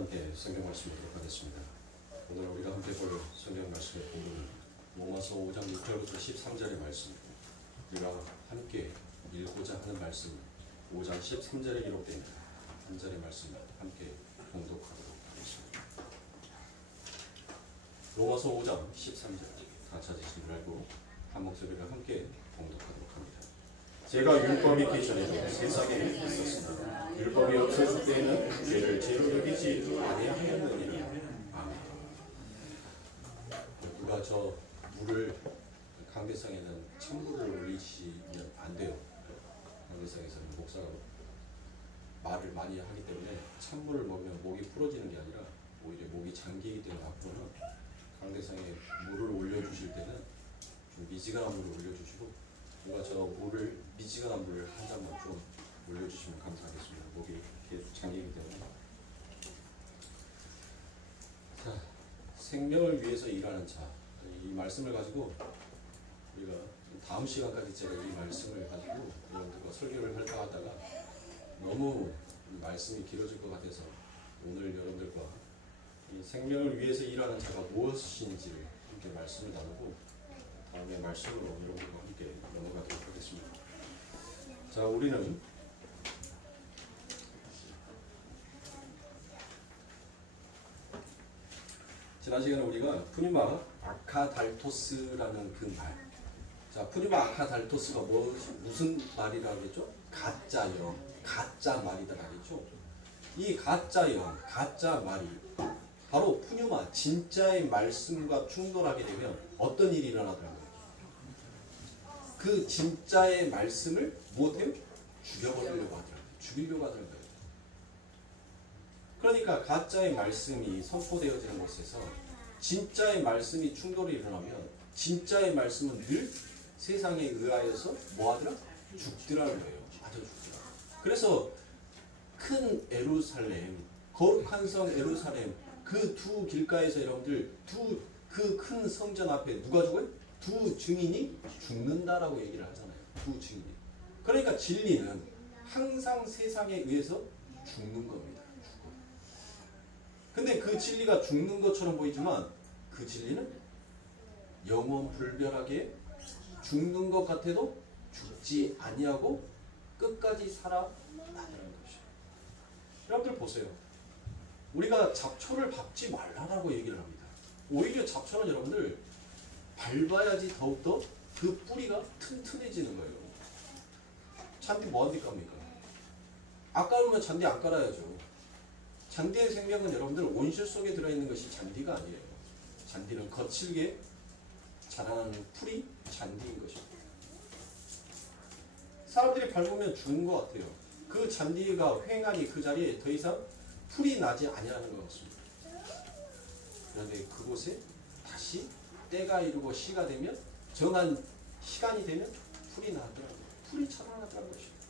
함께 성경 말씀 보도록 하겠습니다. 오늘 우리가 함께 볼 성경 말씀의 본문은 로마서 5장 6절부터 13절의 말씀, 우리가 함께 읽고자 하는 말씀 5장 13절에 기록된 한 절의 말씀 함께 봉독하도록 하겠습니다. 로마서 5장 13절 다 찾으신 줄 알고 한 목소리를 함께 봉독하도록 합니다. 제가 율법이 있기 전에는 세상에 있었으나 율법이 없었을 때에는 죄를 죄로 여기지 아니하였느니라. 아멘. 누가 저 물을 강대상에는 찬물을 올리시면 안 돼요. 강대상에서는 목사가 말을 많이 하기 때문에 찬물을 먹으면 목이 풀어지는 게 아니라 오히려 목이 잠기기 때문에 앞으로는 강대상에 물을 올려주실 때는 좀 미지근한 물을 올려주시고 누가 저 물을 미지근한 물을 한 잔만 좀 올려주시면 감사하겠습니다. 목이 계속 잠기기 때문에. 자, 생명을 위해서 일하는 자, 이 말씀을 가지고 우리가 다음 시간까지 제가 이 말씀을 가지고 여러분들과 설교를 할까 하다가 너무 말씀이 길어질 것 같아서 오늘 여러분들과 이 생명을 위해서 일하는 자가 무엇인지를 함께 말씀을 나누고 다음에 말씀으로 여러분들과 함께 넘어가도록 하겠습니다. 자, 우리는 지난 시간에 우리가 푸니마 아카달토스라는 그 말, 자, 푸니마 아카달토스가 무슨 말이라고 했죠? 가짜영, 가짜 말이다 말이죠. 이 가짜영, 가짜 말이 바로 푸뉴마, 진짜의 말씀과 충돌하게 되면 어떤 일이 일어나더라고요. 그 진짜의 말씀을 못해요? 죽여버리려고 하더라고요. 죽이려고 하더라고요. 그러니까 가짜의 말씀이 선포되어지는 곳에서 진짜의 말씀이 충돌이 일어나면 진짜의 말씀은 늘 세상에 의하여서 뭐하더라? 죽더라는 거예요. 맞아, 죽더라. 그래서 큰 에루살렘, 거룩한 성 에루살렘, 그 두 길가에서 여러분들 그 큰 성전 앞에 누가 죽어요? 두 증인이 죽는다라고 얘기를 하잖아요. 두 증인이. 그러니까 진리는 항상 세상에 의해서 죽는 겁니다. 근데 그 진리가 죽는 것처럼 보이지만 그 진리는 영원불멸하게 죽는 것 같아도 죽지 아니하고 끝까지 살아나는 것이에요. 여러분들 보세요. 우리가 잡초를 밟지 말라라고 얘기를 합니다. 오히려 잡초는 여러분들 밟아야지 더욱더 그 뿌리가 튼튼해지는 거예요. 잔디 뭐한테 깝니까? 아까우면 잔디 안 깔아야죠. 잔디의 생명은 여러분들 온실 속에 들어있는 것이 잔디가 아니에요. 잔디는 거칠게 자라나는 풀이 잔디인 것입니다. 사람들이 밟으면 죽은 것 같아요. 그 잔디가 휑하니 그 자리에 더 이상 풀이 나지 아니하는 것 같습니다. 그런데 그곳에 다시 때가 이르고 시가 되면 정한 시간이 되면 풀이 나더라고요. 풀이 자라나더라는 것입니다.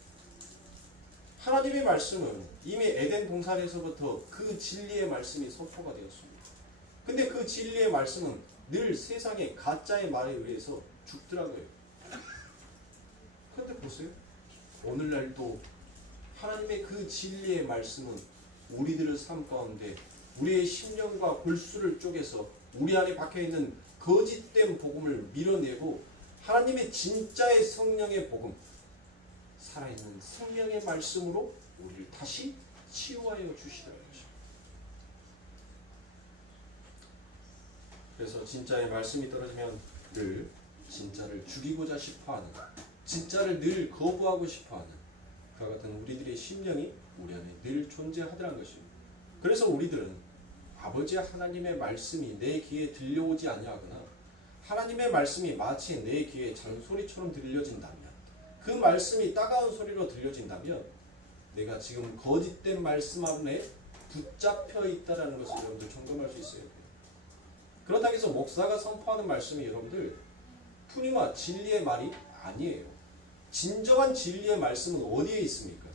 하나님의 말씀은 이미 에덴 동산에서부터 그 진리의 말씀이 선포가 되었습니다. 근데 그 진리의 말씀은 늘 세상의 가짜의 말에 의해서 죽더라고요. 그런데 보세요. 오늘날도 하나님의 그 진리의 말씀은 우리들의 삶 가운데 우리의 심령과 골수를 쪼개서 우리 안에 박혀있는 거짓된 복음을 밀어내고 하나님의 진짜의 성령의 복음, 살아있는 생명의 말씀으로 우리를 다시 치유하여 주시더라는 것입니다. 그래서 진짜의 말씀이 떨어지면 늘 진짜를 죽이고자 싶어하는, 진짜를 늘 거부하고 싶어하는 그와 같은 우리들의 심령이 우리 안에 늘 존재하더란 것입니다. 그래서 우리들은 아버지 하나님의 말씀이 내 귀에 들려오지 아니하거나 하나님의 말씀이 마치 내 귀에 잔소리처럼 들려진다면, 그 말씀이 따가운 소리로 들려진다면 내가 지금 거짓된 말씀 안에 붙잡혀 있다는 것을 여러분들 점검할 수 있어요. 그렇다고 해서 목사가 선포하는 말씀이 여러분들 푸니마 진리의 말이 아니에요. 진정한 진리의 말씀은 어디에 있습니까?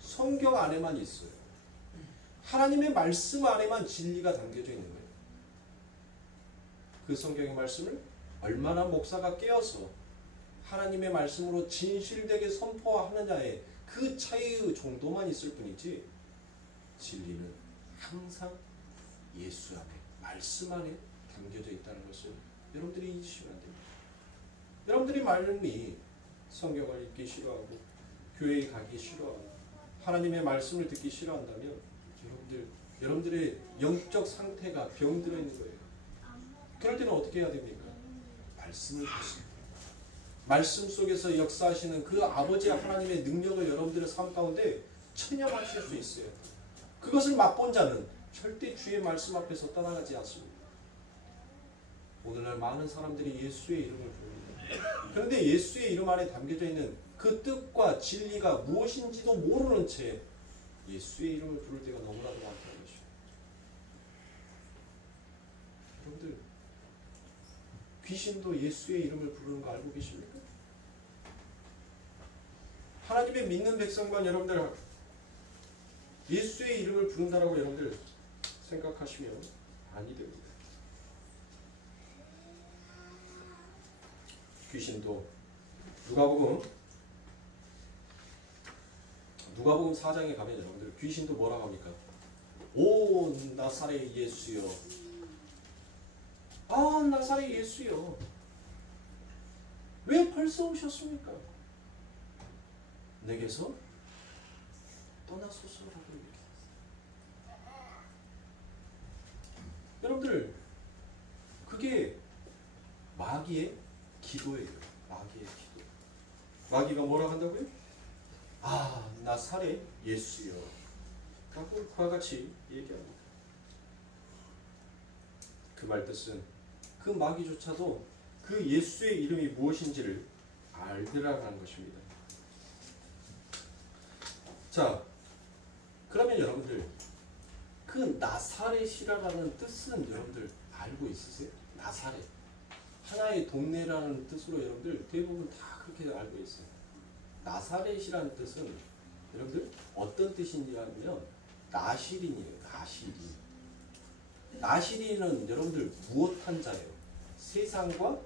성경 안에만 있어요. 하나님의 말씀 안에만 진리가 담겨져 있는 거예요. 그 성경의 말씀을 얼마나 목사가 깨어서 하나님의 말씀으로 진실되게 선포하느냐의 그 차이의 정도만 있을 뿐이지 진리는 항상 예수 안에, 말씀 안에 담겨져 있다는 것을 여러분들이 잊으시면 안 됩니다. 여러분들이 말씀이 성경을 읽기 싫어하고 교회에 가기 싫어하고 하나님의 말씀을 듣기 싫어한다면 여러분들의 영적 상태가 병들어 있는 거예요. 그럴 때는 어떻게 해야 됩니까? 말씀을 보십니다. 말씀 속에서 역사하시는 그 아버지 하나님의 능력을 여러분들의 삶 가운데 체념하실 수 있어요. 그것을 맛본 자는 절대 주의 말씀 앞에서 떠나가지 않습니다. 오늘날 많은 사람들이 예수의 이름을 부릅니다. 그런데 예수의 이름 안에 담겨져 있는 그 뜻과 진리가 무엇인지도 모르는 채 예수의 이름을 부를 때가 너무나도 많다는 것이죠. 여러분들, 귀신도 예수의 이름을 부르는 거 알고 계십니까? 하나님의 믿는 백성만 여러분들 예수의 이름을 부른다라고 여러분들 생각하시면 아니 됩니다. 귀신도 누가복음 4장에 가면 여러분들 귀신도 뭐라고 합니까? 오 나사렛 예수여, 아 나사렛 예수여, 왜 벌써 오셨습니까? 내게서 떠나소서라고 얘기했어요. 여러분들, 그게 마귀의 기도예요. 마귀의 기도. 마귀가 뭐라고 한다고요? 아 나사렛 예수여 라고 그와 같이 얘기합니다. 그 말 뜻은 그 마귀조차도 그 예수의 이름이 무엇인지를 알더라라는 것입니다. 자, 그러면 여러분들 그 나사렛이라는 뜻은 여러분들 알고 있으세요? 나사렛, 하나의 동네라는 뜻으로 여러분들 대부분 다 그렇게 알고 있어요. 나사렛이라는 뜻은 여러분들 어떤 뜻이냐면 나시린이에요. 나시린. 나시린은 여러분들 무엇한 자예요? 세상과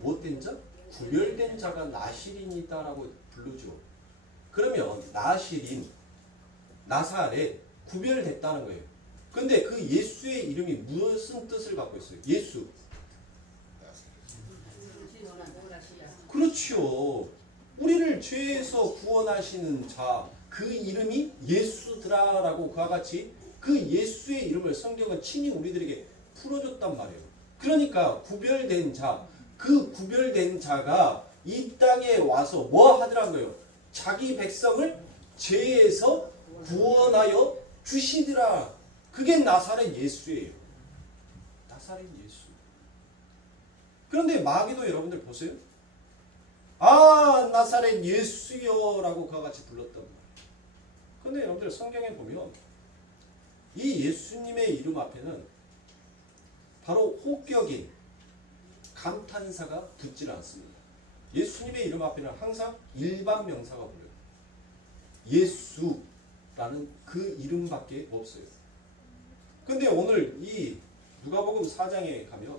무엇된 자? 구별된 자가 나시린이다라고 부르죠. 그러면 나시린, 나사렛, 구별됐다는 거예요. 근데 그 예수의 이름이 무슨 뜻을 갖고 있어요? 예수. 그렇죠. 우리를 죄에서 구원하시는 자, 그 이름이 예수드라라고 그와 같이 그 예수의 이름을 성경은 친히 우리들에게 풀어줬단 말이에요. 그러니까 구별된 자, 그 구별된 자가 이 땅에 와서 뭐 하더란 거예요? 자기 백성을 죄에서 구원하여 주시더라. 그게 나사렛 예수예요. 나사렛 예수. 그런데 마귀도 여러분들 보세요. 아 나사렛 예수여 라고 그와 같이 불렀단 말이에요. 그런데 여러분들 성경에 보면 이 예수님의 이름 앞에는 바로 호격인 감탄사가 붙질 않습니다. 예수님의 이름 앞에는 항상 일반 명사가 불려요. 예수라는 그 이름밖에 없어요. 근데 오늘 이 누가복음 4장에 가면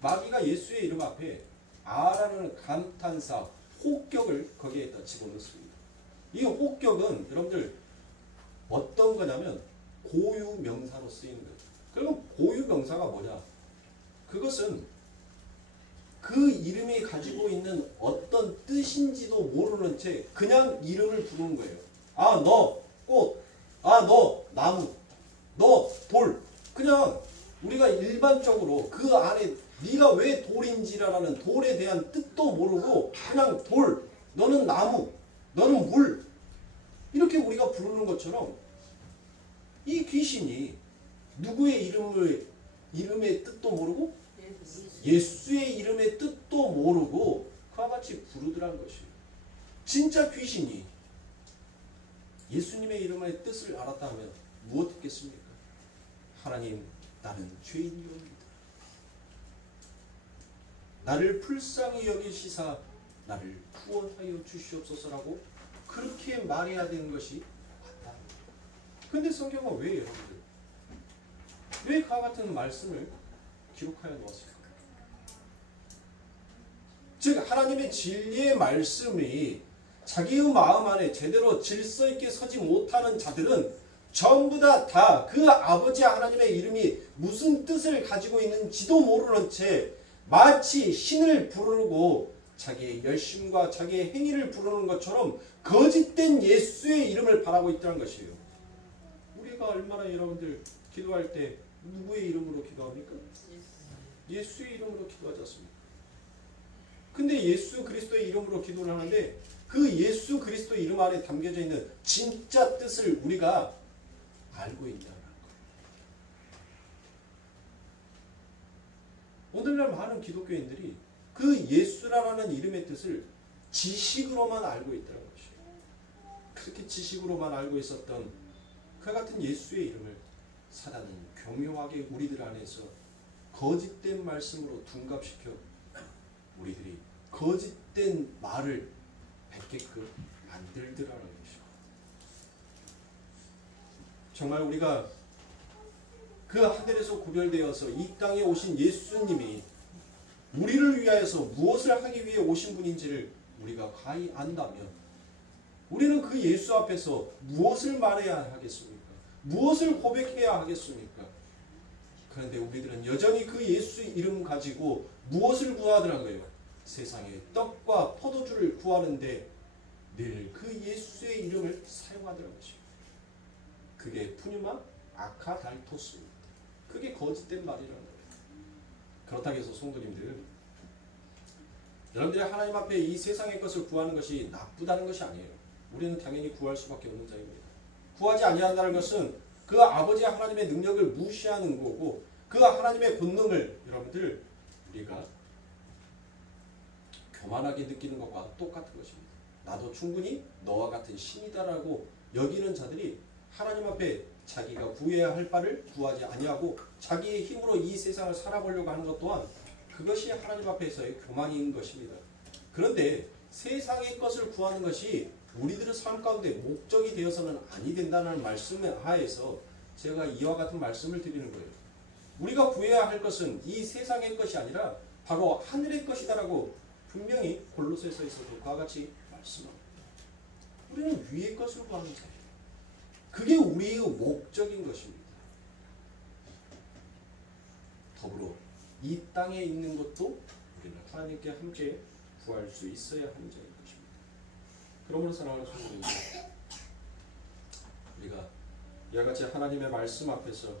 마귀가 예수의 이름 앞에 아라는 감탄사, 호격을 거기에다 집어넣습니다. 이 호격은 여러분들 어떤 거냐면 고유명사로 쓰이는 거예요. 그러면 고유명사가 뭐냐? 그것은 그 이름이 가지고 있는 어떤 뜻인지도 모르는 채 그냥 이름을 부르는 거예요. 아, 너 꽃, 아, 너 나무, 너 돌. 그냥 우리가 일반적으로 그 안에 네가 왜 돌인지라는 돌에 대한 뜻도 모르고 그냥 돌, 너는 나무, 너는 물 이렇게 우리가 부르는 것처럼 이 귀신이 누구의 이름의 뜻도 모르고 예수의 이름의 뜻도 모르고 그와 같이 부르더라는 것이에요. 진짜 귀신이 예수님의 이름의 뜻을 알았다면 무엇 했겠습니까? 하나님, 나는 죄인이옵니다. 나를 불쌍히 여기시사 나를 구원하여 주시옵소서라고 그렇게 말해야 되는 것이 맞다. 그런데 성경은 왜 여러분들 왜 그와 같은 말씀을 기록하여 놓았을까? 즉 하나님의 진리의 말씀이 자기의 마음 안에 제대로 질서 있게 서지 못하는 자들은 전부 다 그 아버지 하나님의 이름이 무슨 뜻을 가지고 있는지도 모르는 채 마치 신을 부르고 자기의 열심과 자기의 행위를 부르는 것처럼 거짓된 예수의 이름을 바라고 있다는 것이에요. 우리가 얼마나 여러분들 기도할 때 누구의 이름으로 기도합니까? 예수의 이름으로 기도하지 않습니까? 근데 예수 그리스도의 이름으로 기도를 하는데 그 예수 그리스도의 이름 안에 담겨져 있는 진짜 뜻을 우리가 알고 있냐는 거예요. 오늘날 많은 기독교인들이 그 예수라는 이름의 뜻을 지식으로만 알고 있다는 것이에요. 그렇게 지식으로만 알고 있었던 그 같은 예수의 이름을 사단은 교묘하게 우리들 안에서 거짓된 말씀으로 둔갑시켜 우리들이 거짓된 말을 뱉게끔 만들더라는 것이고, 정말 우리가 그 하늘에서 구별되어서 이 땅에 오신 예수님이 우리를 위하여서 무엇을 하기 위해 오신 분인지를 우리가 가히 안다면 우리는 그 예수 앞에서 무엇을 말해야 하겠습니까? 무엇을 고백해야 하겠습니까? 그런데 우리들은 여전히 그 예수 이름 가지고 무엇을 구하더라고요? 세상에 떡과 포도주를 구하는데 늘 그 예수의 이름을 사용하더라는 것입니다. 그게 푸뉴마 아카달토스입니다. 그게 거짓된 말이라는 거예요. 그렇다고 해서 성도님들, 여러분들이 하나님 앞에 이 세상의 것을 구하는 것이 나쁘다는 것이 아니에요. 우리는 당연히 구할 수밖에 없는 자입니다. 구하지 아니한다는 것은 그 아버지 하나님의 능력을 무시하는 거고, 그 하나님의 본능을 여러분들 우리가 교만하게 느끼는 것과 똑같은 것입니다. 나도 충분히 너와 같은 신이다라고 여기는 자들이 하나님 앞에 자기가 구해야 할 바를 구하지 아니하고 자기의 힘으로 이 세상을 살아보려고 하는 것 또한 그것이 하나님 앞에서의 교만인 것입니다. 그런데 세상의 것을 구하는 것이 우리들의 삶 가운데 목적이 되어서는 아니 된다는 말씀에 하에서 제가 이와 같은 말씀을 드리는 거예요. 우리가 구해야 할 것은 이 세상의 것이 아니라 바로 하늘의 것이다라고 분명히 골로새서에서도 그와 같이 말씀합니다. 우리는 위의 것을 구하는 자예요. 그게 우리의 목적인 것입니다. 더불어 이 땅에 있는 것도 우리는 하나님께 함께 구할 수 있어야 하는 자인 것입니다. 그러므로 사랑하는 성도님들, 우리가 이와 같이 하나님의 말씀 앞에서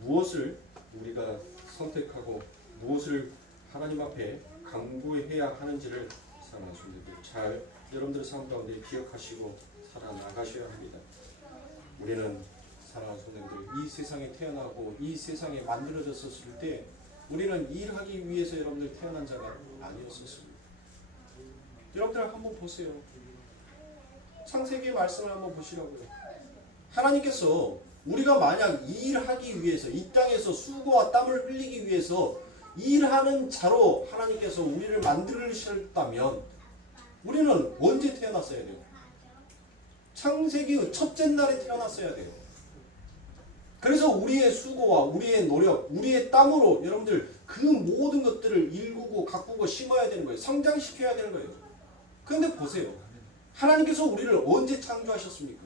무엇을 우리가 선택하고 무엇을 하나님 앞에 강구해야 하는지를 사랑하는 성도님들 잘 여러분들의 삶 가운데 기억하시고 살아나가셔야 합니다. 우리는 사랑하는 성도님들 이 세상에 태어나고 이 세상에 만들어졌을 때 우리는 일하기 위해서 여러분들 태어난 자가 아니었었습니다. 여러분들 한번 보세요. 창세기의 말씀을 한번 보시라고요. 하나님께서 우리가 만약 일하기 위해서 이 땅에서 수고와 땀을 흘리기 위해서 일하는 자로 하나님께서 우리를 만드셨다면 우리는 언제 태어났어야 돼요? 창세기의 첫째 날에 태어났어야 돼요. 그래서 우리의 수고와 우리의 노력, 우리의 땀으로 여러분들 그 모든 것들을 일구고 가꾸고 심어야 되는 거예요. 성장시켜야 되는 거예요. 그런데 보세요. 하나님께서 우리를 언제 창조하셨습니까?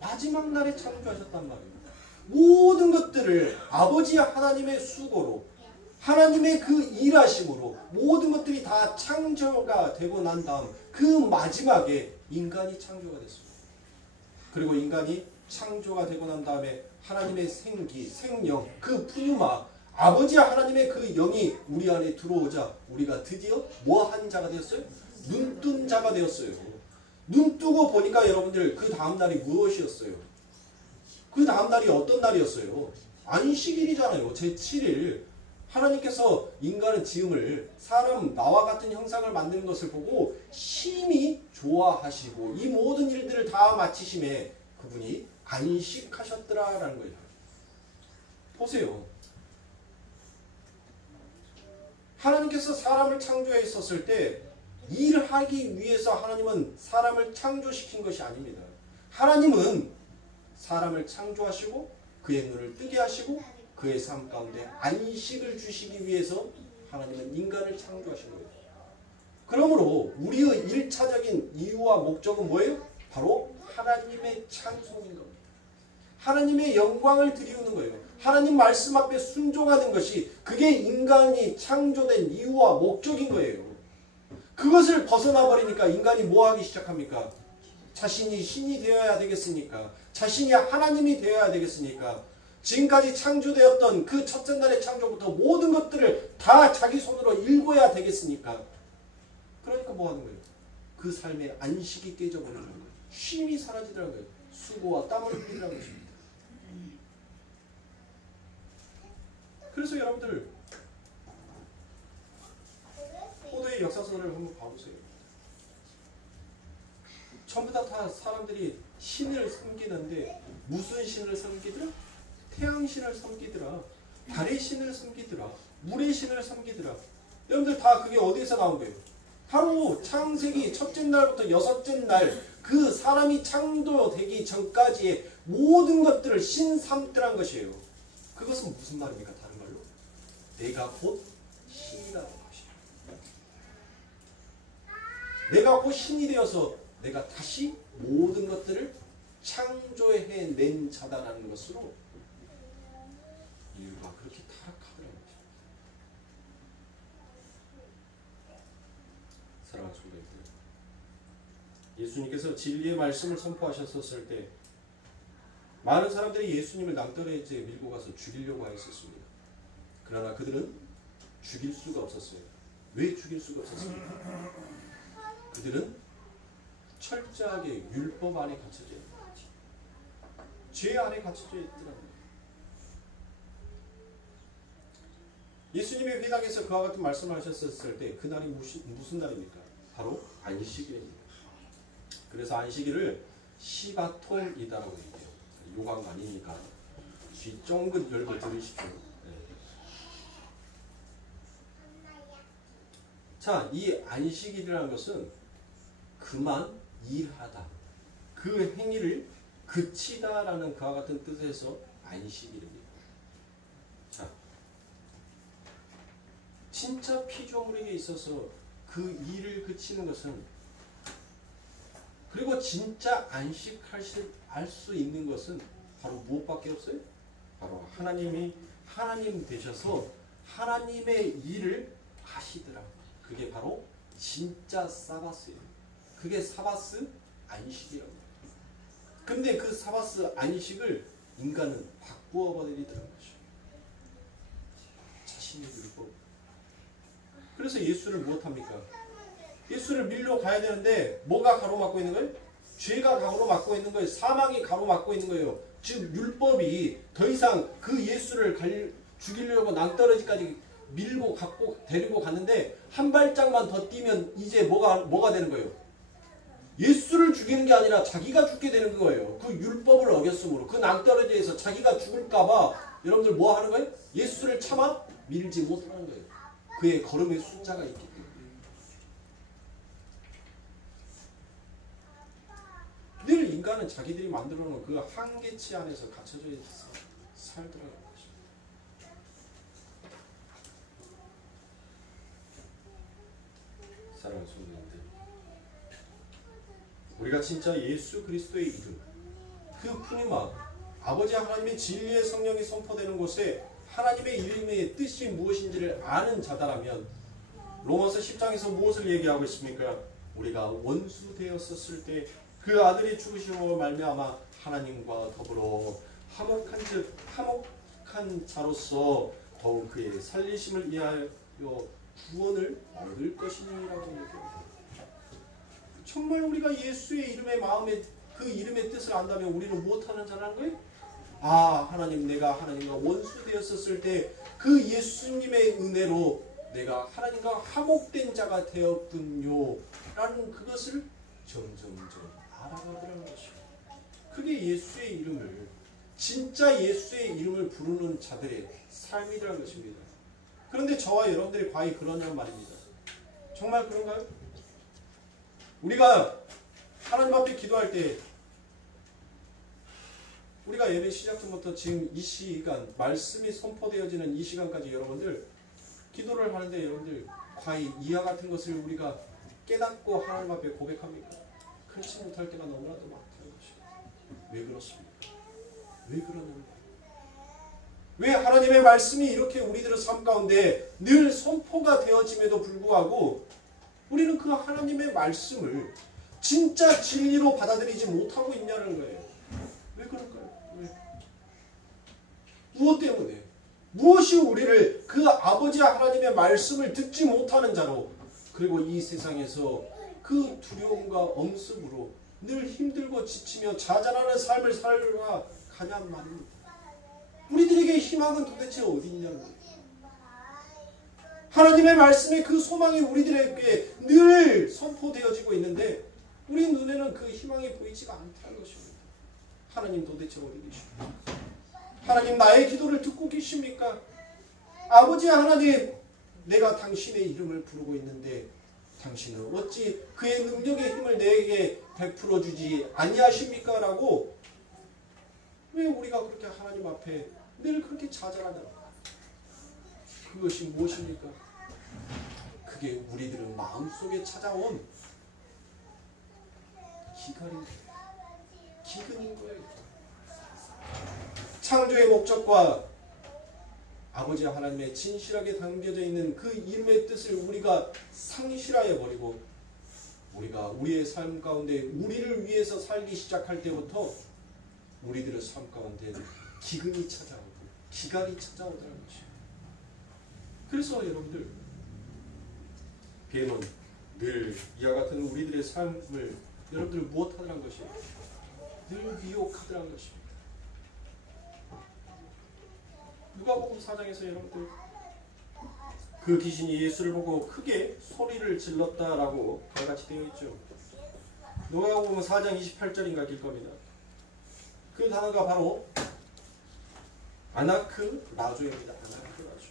마지막 날에 창조하셨단 말이에요. 모든 것들을 아버지 하나님의 수고로 하나님의 그 일하심으로 모든 것들이 다 창조가 되고 난 다음 그 마지막에 인간이 창조가 됐습니다. 그리고 인간이 창조가 되고 난 다음에 하나님의 생기, 생명, 그 푸뉴마, 아버지 하나님의 그 영이 우리 안에 들어오자 우리가 드디어 뭐한 자가 되었어요? 눈뜬 자가 되었어요. 눈 뜨고 보니까 여러분들 그 다음 날이 무엇이었어요? 그 다음 날이 어떤 날이었어요? 안식일이잖아요. 제7일. 하나님께서 인간의 지음을 사람 나와 같은 형상을 만드는 것을 보고 심히 좋아하시고 이 모든 일들을 다 마치심에 그분이 안식하셨더라라는 거예요. 보세요. 하나님께서 사람을 창조해 있었을 때 일하기 위해서 하나님은 사람을 창조시킨 것이 아닙니다. 하나님은 사람을 창조하시고 그의 눈을 뜨게 하시고 그의 삶 가운데 안식을 주시기 위해서 하나님은 인간을 창조하신 거예요. 그러므로 우리의 1차적인 이유와 목적은 뭐예요? 바로 하나님의 찬송인 겁니다. 하나님의 영광을 드리우는 거예요. 하나님 말씀 앞에 순종하는 것이 그게 인간이 창조된 이유와 목적인 거예요. 그것을 벗어나 버리니까 인간이 뭐 하기 시작합니까? 자신이 신이 되어야 되겠습니까? 자신이 하나님이 되어야 되겠습니까? 지금까지 창조되었던 그 첫째 날의 창조부터 모든 것들을 다 자기 손으로 일궈야 되겠습니까? 그러니까 뭐 하는 거예요? 그 삶의 안식이 깨져버리는 거예요. 쉼이 사라지더라는 거예요. 수고와 땀을 흘리라는 것입니다. 그래서 여러분들 포도의 역사서를 한번 봐보세요. 전부 다 사람들이 신을 섬기는데 무슨 신을 섬기더라? 태양신을 섬기더라. 달의 신을 섬기더라. 물의 신을 섬기더라. 여러분들 다 그게 어디에서 나온 거예요? 바로 창세기 첫째 날부터 여섯째 날 그 사람이 창조되기 전까지의 모든 것들을 신 삼더란 것이에요. 그것은 무슨 말입니까? 다른 말로? 내가 곧 신이라는 것이에요. 내가 곧 신이 되어서 내가 다시 모든 것들을 창조해낸 자다라는 것으로 인류가 그렇게 타락하더라는 것입니다. 사랑하는 성도님들, 예수님께서 진리의 말씀을 선포하셨을 때 많은 사람들이 예수님을 낭떠러지에 밀고 가서 죽이려고 하였었습니다. 그러나 그들은 죽일 수가 없었어요. 왜 죽일 수가 없었습니까? 그들은 철저하게 율법 안에 갇혀져 있는 거지. 죄 안에 갇혀져 있더라고요. 예수님이 회당에서 그와 같은 말씀을 하셨을 때 그날이 무슨 날입니까? 바로 안식일입니다. 그래서 안식일을 시바통이다라고 얘기해요. 요강 아니니까 귀 쫑긋 열고 들으십시오. 네. 자, 이 안식일이라는 것은 그만 일하다, 그 행위를 그치다라는 그와 같은 뜻에서 안식일입니다. 자, 진짜 피조물에게 있어서 그 일을 그치는 것은, 그리고 진짜 안식할 수 있는 것은 바로 무엇밖에 없어요? 바로 하나님이 하나님 되셔서 하나님의 일을 하시더라. 그게 바로 진짜 사바스예요. 그게 사바스 안식이라고 합니다. 근데 그 사바스 안식을 인간은 바꾸어 버리더라는 것이죠. 자신의 율법. 그래서 예수를 무엇합니까? 예수를 밀러 가야 되는데 뭐가 가로막고 있는 거예요? 죄가 가로막고 있는 거예요. 사망이 가로막고 있는 거예요. 즉 율법이 더 이상 그 예수를 죽이려고 낭떠러지까지 밀고 데리고 갔는데 한 발짝만 더 뛰면 이제 뭐가 되는 거예요? 예수를 죽이는 게 아니라 자기가 죽게 되는 거예요. 그 율법을 어겼으므로 그 낭떠러지에서 자기가 죽을까봐 여러분들 뭐 하는 거예요? 예수를 차마 밀지 못하는 거예요. 그의 걸음의 숫자가 있기 때문에. 늘 인간은 자기들이 만들어 놓은 그 한계치 안에서 갇혀져 있어 살더라고요. 사랑하는 성도님들, 우리가 진짜 예수 그리스도의 이름, 그 푸니마, 아버지 하나님의 진리의 성령이 선포되는 곳에 하나님의 이름의 뜻이 무엇인지를 아는 자다라면 로마서 10장에서 무엇을 얘기하고 있습니까? 우리가 원수 되었었을 때 그 아들이 죽으심으로 말미암아 하나님과 더불어 화목한 자로서 더욱 그의 살리심을 위하여 구원을 얻을 것이니라고 얘기합니다. 정말 우리가 예수의 이름의 마음에 그 이름의 뜻을 안다면 우리는 무엇하는 자라는 거예요? 아, 하나님, 내가 하나님과 원수 되었었을 때 그 예수님의 은혜로 내가 하나님과 화목된 자가 되었군요 라는 그것을 점점 알아가더라는 것입니다. 그게 예수의 이름을, 진짜 예수의 이름을 부르는 자들의 삶이라는 것입니다. 그런데 저와 여러분들이 과연 그러냐는 말입니다. 정말 그런가요? 우리가 하나님 앞에 기도할 때 우리가 예배 시작 전부터 지금 이 시간, 말씀이 선포되어지는 이 시간까지 여러분들 기도를 하는데 여러분들 과연 이와 같은 것을 우리가 깨닫고 하나님 앞에 고백합니까? 그렇지 못할 때가 너무나도 많다는 것입니다. 왜 그렇습니까? 왜 그러냐는 거예요. 왜 하나님의 말씀이 이렇게 우리들의 삶 가운데 늘 선포가 되어짐에도 불구하고 우리는 그 하나님의 말씀을 진짜 진리로 받아들이지 못하고 있냐는 거예요. 왜 그럴까요? 왜? 무엇 때문에? 무엇이 우리를 그 아버지 하나님의 말씀을 듣지 못하는 자로, 그리고 이 세상에서 그 두려움과 엄습으로 늘 힘들고 지치며 좌절하는 삶을 살아가냔 말입니다. 우리들에게 희망은 도대체 어디 있냐는 거예요. 하나님의 말씀의 그 소망이 우리들에게 늘 선포되어지고 있는데 우리 눈에는 그 희망이 보이지가 않다는 것입니다. 하나님 도대체 어디 계십니까? 하나님 나의 기도를 듣고 계십니까? 아버지 하나님, 내가 당신의 이름을 부르고 있는데 당신은 어찌 그의 능력의 힘을 내게 베풀어 주지 아니하십니까? 라고 왜 우리가 그렇게 하나님 앞에 늘 그렇게 좌절하냐? 그것이 무엇입니까? 그게 우리들은 마음속에 찾아온 기근인 거예요. 창조의 목적과 아버지 하나님의 진실하게 담겨져 있는 그 이름의 뜻을 우리가 상실하여 버리고 우리가 우리의 삶 가운데 우리를 위해서 살기 시작할 때부터 우리들의 삶 가운데 기근이 찾아오고 기갈이 찾아오더라는 것이에요. 그래서 여러분들, 뱀은 늘 이와 같은 우리들의 삶을 여러분들 무엇하더란 것이에요? 늘 미혹하더란 것입니다. 누가복음 4장에서 여러분들 그 귀신이 예수를 보고 크게 소리를 질렀다라고 같이 되어 있죠. 누가복음 4장 28절인가 길 겁니다. 그 단어가 바로 아나크라조입니다. 아나크라조.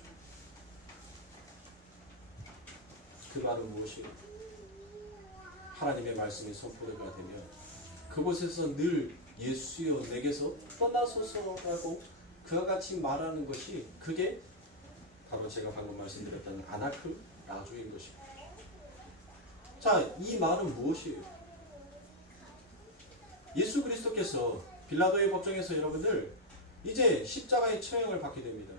그 말은 무엇이에요? 하나님의 말씀이 선포가 되면 그곳에서 늘 예수여 내게서 떠나소서라고 그와 같이 말하는 것이, 그게 바로 제가 방금 말씀드렸던 아나크라조인 것입니다. 자, 이 말은 무엇이에요? 예수 그리스도께서 빌라도의 법정에서 여러분들 이제 십자가의 처형을 받게 됩니다.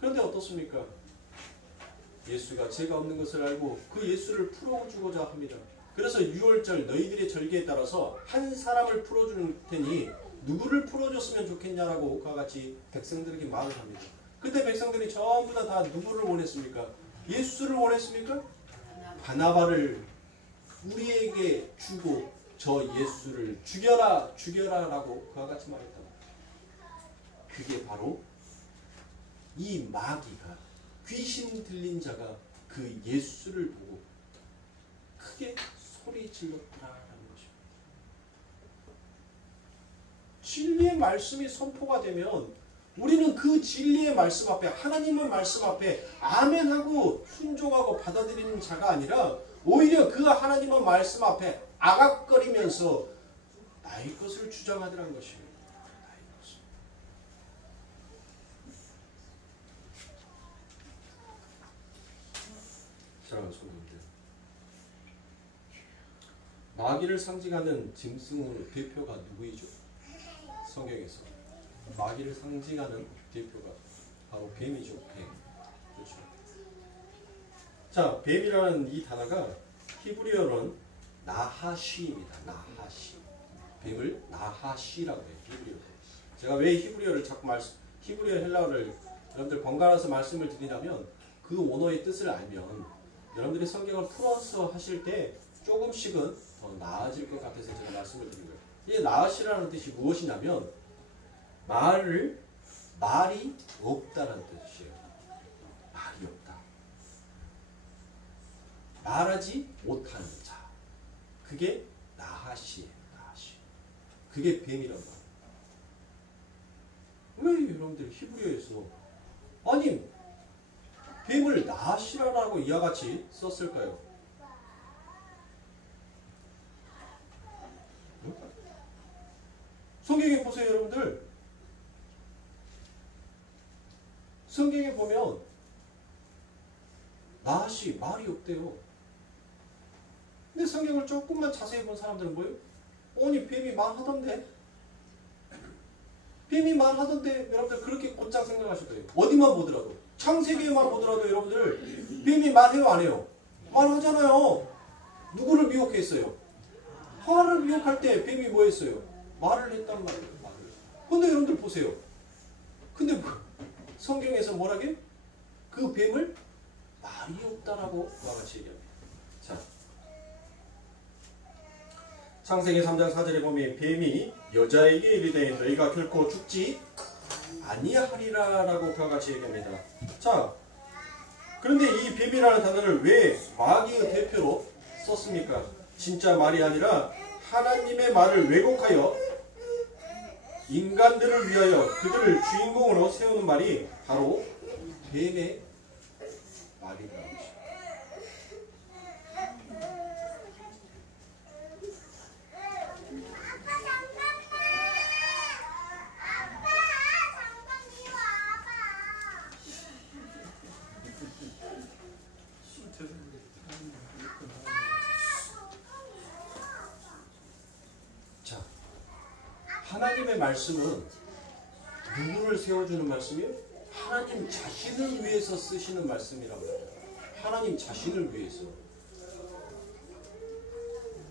그런데 어떻습니까? 예수가 죄가 없는 것을 알고 그 예수를 풀어주고자 합니다. 그래서 6월절 너희들의 절기에 따라서 한 사람을 풀어줄 테니 누구를 풀어줬으면 좋겠냐라고 그와 같이 백성들에게 말을 합니다. 그때 백성들이 전부 다 누구를 원했습니까? 예수를 원했습니까? 바나바를 우리에게 주고 저 예수를 죽여라 죽여라라고 그와 같이 말했다. 그게 바로 이 마귀가, 귀신 들린 자가 그 예수를 보고 크게 소리 질렀더라라는 것입니다. 진리의 말씀이 선포가 되면 우리는 그 진리의 말씀 앞에, 하나님의 말씀 앞에 아멘하고 순종하고 받아들이는 자가 아니라 오히려 그 하나님의 말씀 앞에 아각거리면서 나의 것을 주장하더라는 것입니다. 나의 것을. 사랑하는 성도님들, 마귀를 상징하는 짐승의 대표가 누구이죠? 성경에서 마귀를 상징하는 대표가 바로 뱀이죠. 뱀. 그렇죠. 자, 뱀이라는 이 단어가 히브리어로는 나하시입니다. 나하시. 뱀을 나하시라고 해요. 히브리어. 제가 왜 히브리어를 자꾸 히브리어 헬라어를 여러분들 번갈아서 말씀을 드리냐면 그 원어의 뜻을 알면 여러분들이 성경을 풀어서 하실 때 조금씩은 더 나아질 것 같아서 제가 말씀을 드린 거예요. 이 나하시라는 뜻이 무엇이냐면 말이 없다는 뜻이에요. 말이 없다. 말하지 못하는 자. 그게 나하시예요. 나하시. 그게 뱀이란 말이에요. 왜 여러분들 히브리어에서 아니 뱀을 나하시라고 이와 같이 썼을까요? 응? 성경에 보세요, 여러분들. 성경에 보면 나하시 말이 없대요. 근데 성경을 조금만 자세히 본 사람들은 뭐예요? 아니 뱀이 말하던데? 뱀이 말하던데 여러분들 그렇게 곧장 생각하실 거예요. 어디만 보더라도 창세기에만 보더라도 여러분들 뱀이 말해요 안 해요? 말하잖아요. 누구를 미혹했어요? 하와를 미혹할 때 뱀이 뭐 했어요? 말을 했단 말이에요. 말을. 근데 여러분들 보세요. 근데 성경에서 뭐라게? 그 뱀을 말이 없다라고 그와 같이 얘기합니다. 자, 창세기 3장 4절에 보면 뱀이 여자에게 이르되 너희가 결코 죽지 아니하리라 라고 그와 같이 얘기합니다. 자, 그런데 이 뱀이라는 단어를 왜 마귀의 대표로 썼습니까? 진짜 말이 아니라 하나님의 말을 왜곡하여 인간들을 위하여 그들을 주인공으로 세우는 말이 바로 뱀의 말이라는 것입니다. 자, 하나님의 말씀은 누구를 세워주는 말씀이요? 하나님 자신을 위해서 쓰시는 말씀이라고 해요. 하나님 자신을 위해서.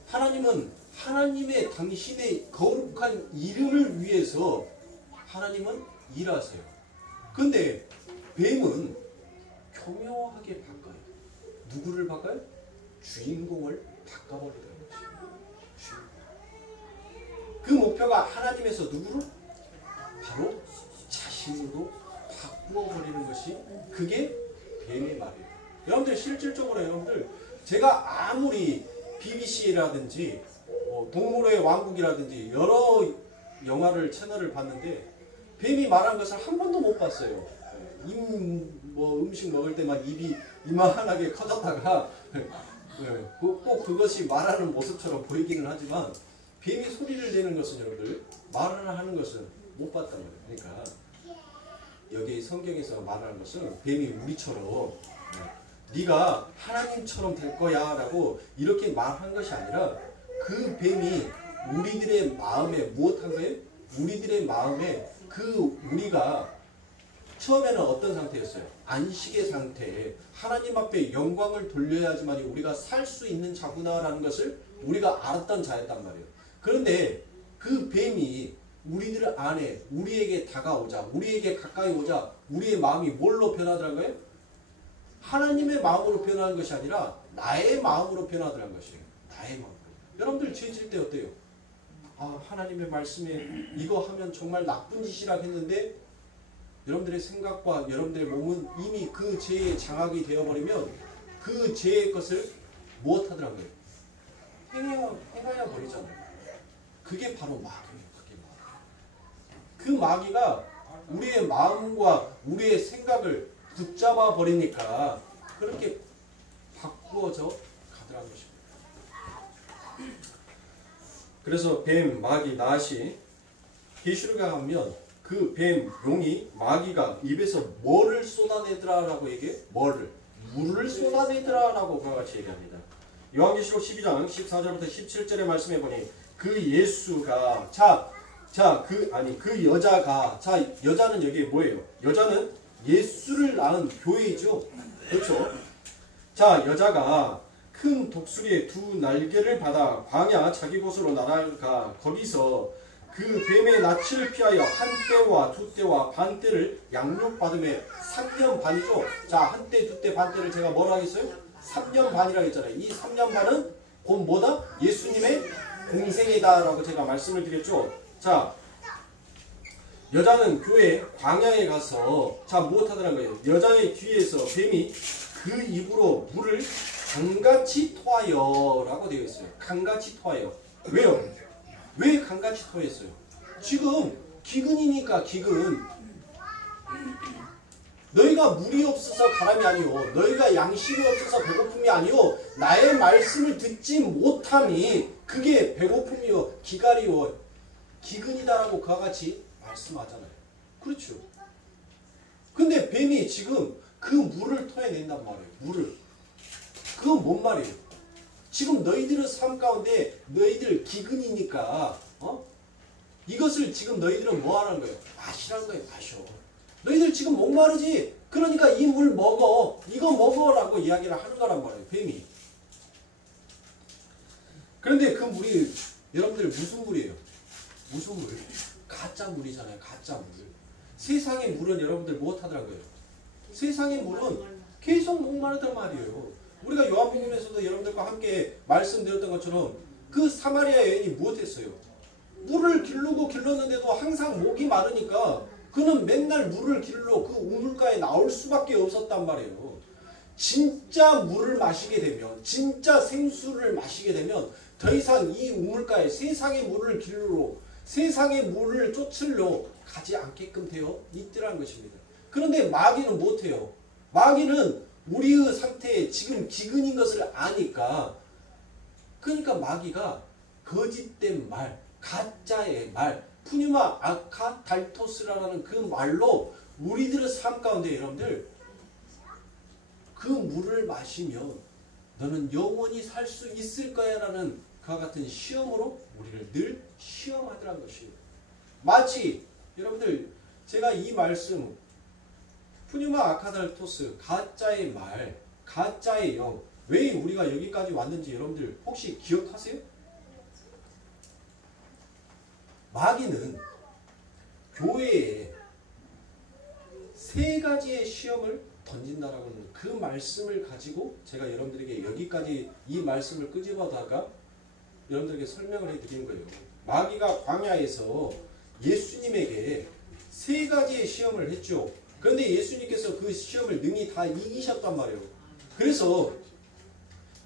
하나님은 하나님의 당신의 거룩한 이름을 위해서 하나님은 일하세요. 근데 뱀은 교묘하게 바꿔요. 누구를 바꿔요? 주인공을 바꿔버리는 것이에요. 그 목표가 하나님에서 누구로? 바로 자신으로 바꾸어버리는 것이 그게 뱀의 말이에요. 여러분들 실질적으로 여러분들 제가 아무리 BBC라든지 동물의 왕국이라든지 여러 영화를 채널을 봤는데 뱀이 말한 것을 한 번도 못 봤어요. 음식 먹을 때만 입이 이만하게 커졌다가 꼭 그것이 말하는 모습처럼 보이기는 하지만 뱀이 소리를 내는 것은 여러분들 말을 하는 것은 못 봤단 말이에요. 그러니까 여기 성경에서 말하는 것은 뱀이 우리처럼 네가 하나님처럼 될 거야 라고 이렇게 말한 것이 아니라 그 뱀이 우리들의 마음에 무엇한 거예요? 우리들의 마음에 그 우리가 처음에는 어떤 상태였어요? 안식의 상태에 하나님 앞에 영광을 돌려야지만 우리가 살 수 있는 자구나라는 것을 우리가 알았던 자였단 말이에요. 그런데 그 뱀이 우리들 안에 우리에게 다가오자 우리에게 가까이 오자 우리의 마음이 뭘로 변하더란 거예요? 하나님의 마음으로 변하는 것이 아니라 나의 마음으로 변하더란 것이에요. 나의 마음으로. 여러분들 죄질 때 어때요? 아, 하나님의 말씀에 이거 하면 정말 나쁜 짓이라 했는데 여러분들의 생각과 여러분들의 몸은 이미 그 죄에 장악이 되어버리면 그 죄의 것을 무엇 하더란 거예요? 행하여 버리잖아요. 그게 바로 마귀예요. 그게 마귀. 그 마귀가 우리의 마음과 우리의 생각을 붙잡아 버리니까 그렇게 바꾸어져 가더라는 것입니다. 그래서 뱀, 마귀, 낫이 계시록에 가면 그 뱀, 용이, 마귀가 입에서 뭐를 쏟아내더라라고 얘기해? 뭐를? 물을 쏟아내더라라고 그와 같이 얘기합니다. 요한계시록 12장 14절부터 17절의 말씀해 보니 그 예수가 그 여자가 여자는 여기 뭐예요? 여자는 예수를 낳은 교회이죠. 그렇죠? 자, 여자가 큰 독수리의 두 날개를 받아 광야 자기 곳으로 날아가 거기서 그 뱀의 낯을 피하여 한 때와 두 때와 반 때를 양육받음에 3년 반이죠. 자, 한 때, 두 때, 반 때를 제가 뭐라 하겠어요? 3년 반이라고 했잖아요. 이 3년 반은 곧 뭐다? 예수님의 공생이다 라고 제가 말씀을 드렸죠. 자, 여자는 교회 광야에 가서 자 무엇하더란 거예요? 여자의 귀에서 뱀이 그 입으로 물을 강같이 토하여 라고 되어 있어요. 강같이 토하여. 왜요? 왜 강같이 토했어요? 지금 기근이니까 기근. 너희가 물이 없어서 가람이 아니오. 너희가 양식이 없어서 배고픔이 아니오. 나의 말씀을 듣지 못함이 그게 배고픔이요 기갈이요 기근이다라고 그와 같이 말씀하잖아요. 그렇죠. 근데 뱀이 지금 그 물을 토해낸단 말이에요. 물을. 그건 뭔 말이에요? 지금 너희들의 삶 가운데 너희들 기근이니까 이것을 지금 너희들은 뭐 하라는 거예요? 마시라는 거예요. 마셔. 너희들 지금 목마르지? 그러니까 이 물 먹어. 이거 먹어라고 이야기를 하는 거란 말이에요. 뱀이. 그런데 그 물이 여러분들 무슨 물이에요? 무슨 물? 가짜 물이잖아요. 가짜 물. 세상의 물은 여러분들 무엇하더라고요? 세상의 물은 계속 목마르단 말이에요. 우리가 요한복음에서도 여러분들과 함께 말씀드렸던 것처럼 그 사마리아 여인이 무엇했어요? 물을 길르고 길렀는데도 항상 목이 마르니까 그는 맨날 물을 길러 그 우물가에 나올 수밖에 없었단 말이에요. 진짜 물을 마시게 되면, 진짜 생수를 마시게 되면 더 이상 이 우물가에 세상의 물을 길러, 세상의 물을 쫓으려 가지 않게끔 되어 있더라는 것입니다. 그런데 마귀는 못해요. 마귀는 우리의 상태에 지금 기근인 것을 아니까, 그러니까 마귀가 거짓된 말, 가짜의 말, 푸뉴마 아카 달토스라는 그 말로 우리들의 삶 가운데 여러분들 그 물을 마시면 너는 영원히 살 수 있을 거야 라는 그와 같은 시험으로 우리를 늘 시험하더란 것이에요. 마치 여러분들 제가 이 말씀 푸뉴마 아카달토스 가짜의 말, 가짜의 영, 왜 우리가 여기까지 왔는지 여러분들 혹시 기억하세요? 마귀는 교회에 세 가지의 시험을 던진다라고 하는 그 말씀을 가지고 제가 여러분들에게 여기까지 이 말씀을 끄집어다가 여러분들에게 설명을 해드리는 거예요. 마귀가 광야에서 예수님에게 세 가지의 시험을 했죠. 그런데 예수님께서 그 시험을 능히 다 이기셨단 말이에요. 그래서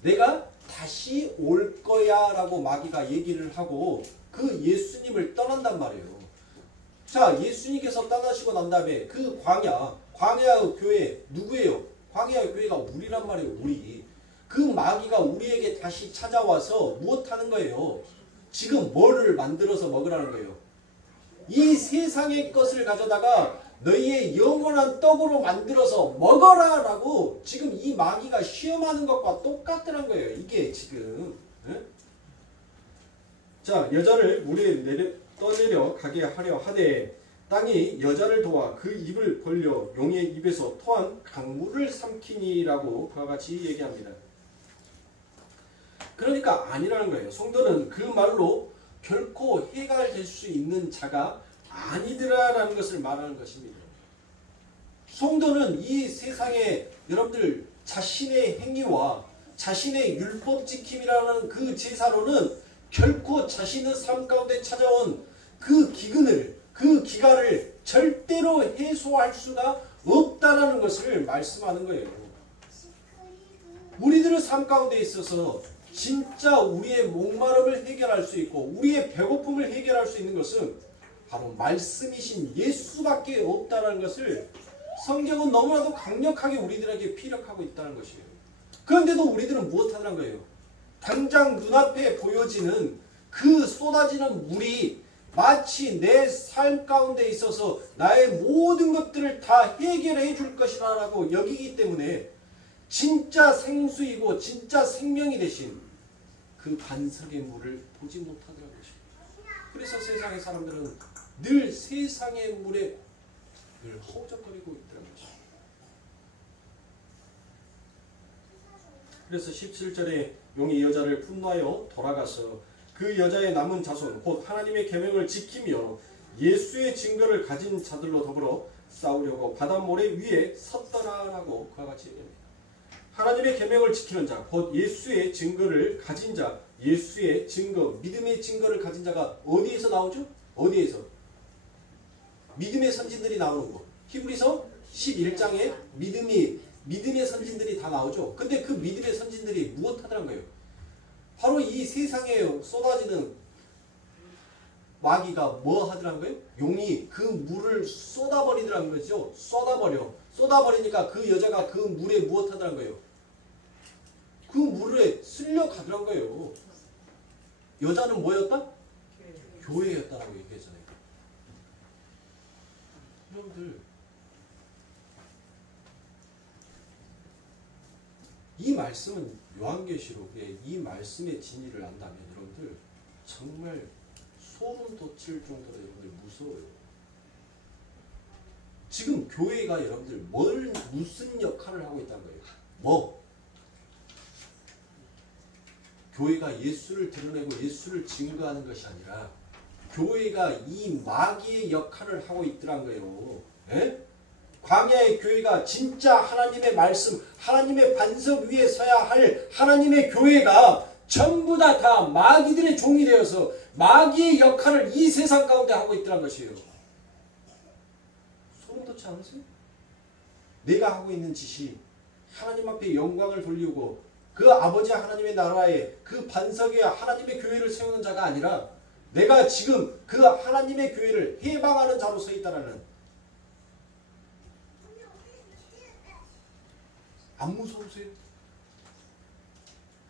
내가 다시 올 거야 라고 마귀가 얘기를 하고 그 예수님을 떠난단 말이에요. 자, 예수님께서 떠나시고 난 다음에 그 광야의 교회 누구예요? 광야의 교회가 우리란 말이에요. 우리. 그 마귀가 우리에게 다시 찾아와서 무엇하는 거예요? 지금 뭐를 만들어서 먹으라는 거예요? 이 세상의 것을 가져다가 너희의 영원한 떡으로 만들어서 먹어라 라고 지금 이 마귀가 시험하는 것과 똑같더란 거예요. 이게 지금. 자, 여자를 물에 떠내려 가게 하려 하되 땅이 여자를 도와 그 입을 벌려 용의 입에서 토한 강물을 삼키니라고 그와 같이 얘기합니다. 그러니까 아니라는 거예요. 성도는 그 말로 결코 해갈될 수 있는 자가 아니더라라는 것을 말하는 것입니다. 성도는 이 세상에 여러분들 자신의 행위와 자신의 율법 지킴이라는 그 제사로는 결코 자신의 삶 가운데 찾아온 그 기근을, 그 기갈을 절대로 해소할 수가 없다라는 것을 말씀하는 거예요. 우리들의 삶 가운데 있어서 진짜 우리의 목마름을 해결할 수 있고 우리의 배고픔을 해결할 수 있는 것은 바로 말씀이신 예수밖에 없다는 것을 성경은 너무나도 강력하게 우리들에게 피력하고 있다는 것이에요. 그런데도 우리들은 무엇하는 거예요? 당장 눈앞에 보여지는 그 쏟아지는 물이 마치 내 삶 가운데 있어서 나의 모든 것들을 다 해결해 줄 것이다 라고 여기기 때문에 진짜 생수이고 진짜 생명이 되신 그 반석의 물을 보지 못하더라는 것입니다. 그래서 세상의 사람들은 늘 세상의 물에 늘 허우적거리고 있더라는 것입니다. 그래서 17절에 용이 여자를 분노하여 돌아가서 그 여자의 남은 자손 곧 하나님의 계명을 지키며 예수의 증거를 가진 자들로 더불어 싸우려고 바닷모래 위에 섰더라라고 그와 같이 얘기합니다. 하나님의 계명을 지키는 자, 곧 예수의 증거를 가진 자, 예수의 증거, 믿음의 증거를 가진 자가 어디에서 나오죠? 어디에서? 믿음의 선진들이 나오는 거. 히브리서 11장에 믿음의 선진들이 다 나오죠. 근데 그 믿음의 선진들이 무엇 하더란 거예요? 바로 이 세상에 쏟아지는 마귀가 뭐 하더란 거예요? 용이 그 물을 쏟아버리더란 거죠. 쏟아버리니까 그 여자가 그 물에 무엇 하더란 거예요? 그 물에 쓸려가더란 거예요. 여자는 뭐였다? 교회였다라고 얘기했잖아요. 여러분들 이 말씀은 요한계시록에 이 말씀의 진리를 안다면 여러분들 정말 소름 돋칠 정도로 여러분들 무서워요. 지금 교회가 여러분들 무슨 역할을 하고 있다는 거예요? 뭐? 교회가 예수를 드러내고 예수를 증거하는 것이 아니라 교회가 이 마귀의 역할을 하고 있더란 거예요. 에? 광야의 교회가 진짜 하나님의 말씀, 하나님의 반석 위에 서야 할 하나님의 교회가 전부 다 마귀들의 종이 되어서 마귀의 역할을 이 세상 가운데 하고 있더란 것이에요. 소름 돋지 않으세요? 내가 하고 있는 짓이 하나님 앞에 영광을 돌리고 그 아버지 하나님의 나라에 그 반석에 하나님의 교회를 세우는 자가 아니라 내가 지금 그 하나님의 교회를 해방하는 자로 서 있다라는, 안 무서우세요?